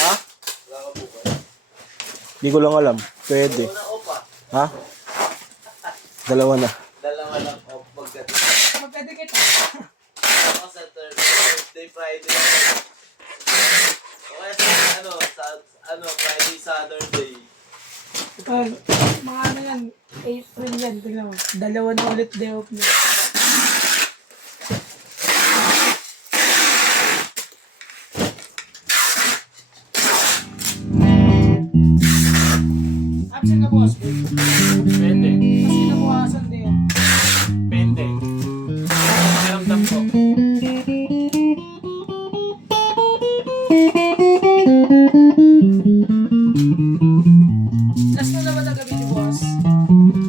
Ha? Di ko lang alam. Pwede. Ha? Dalawa na. Dalawa lang off pagdating. Magkadikit. Ako sa Thursday, Friday. Okay, Friday, Saturday. Mga ano yan, April yan. Tingnan mo. Dalawa na ulit day off niya. Absent na boss. Pwede. Mas kinabukasan din. Pwede. Ramdam ko. Last na naman na gabi ni boss.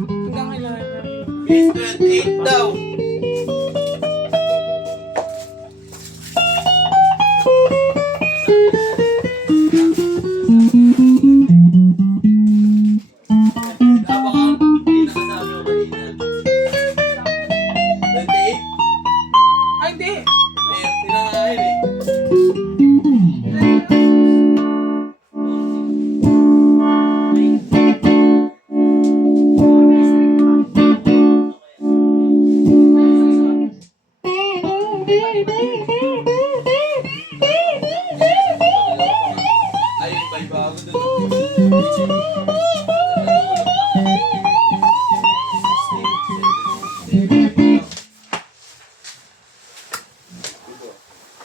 Hanggang kailangan namin. Base 28 daw. Baka hindi nakasabi ko kanina. 28? Ay, hindi. Tinangahin eh. Ay, may bago doon.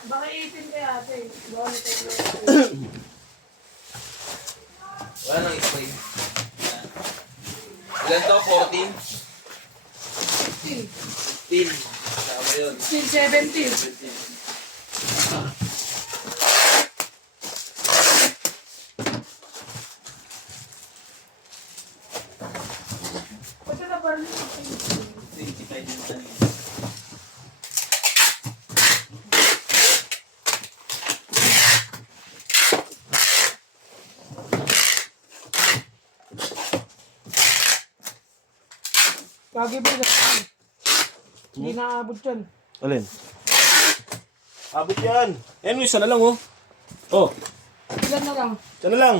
Baka 18 kay ate. Baka may tayo. Wala nang explain. Ilan to? 14? 15. Tama yun. 17. 17. Basta na parang 25 din kanina. Lagi ba lang? Hindi nakaabot yan. Alin? Abot yan. Yan, isa na lang oh. Oh, Ilan na lang? isa na lang.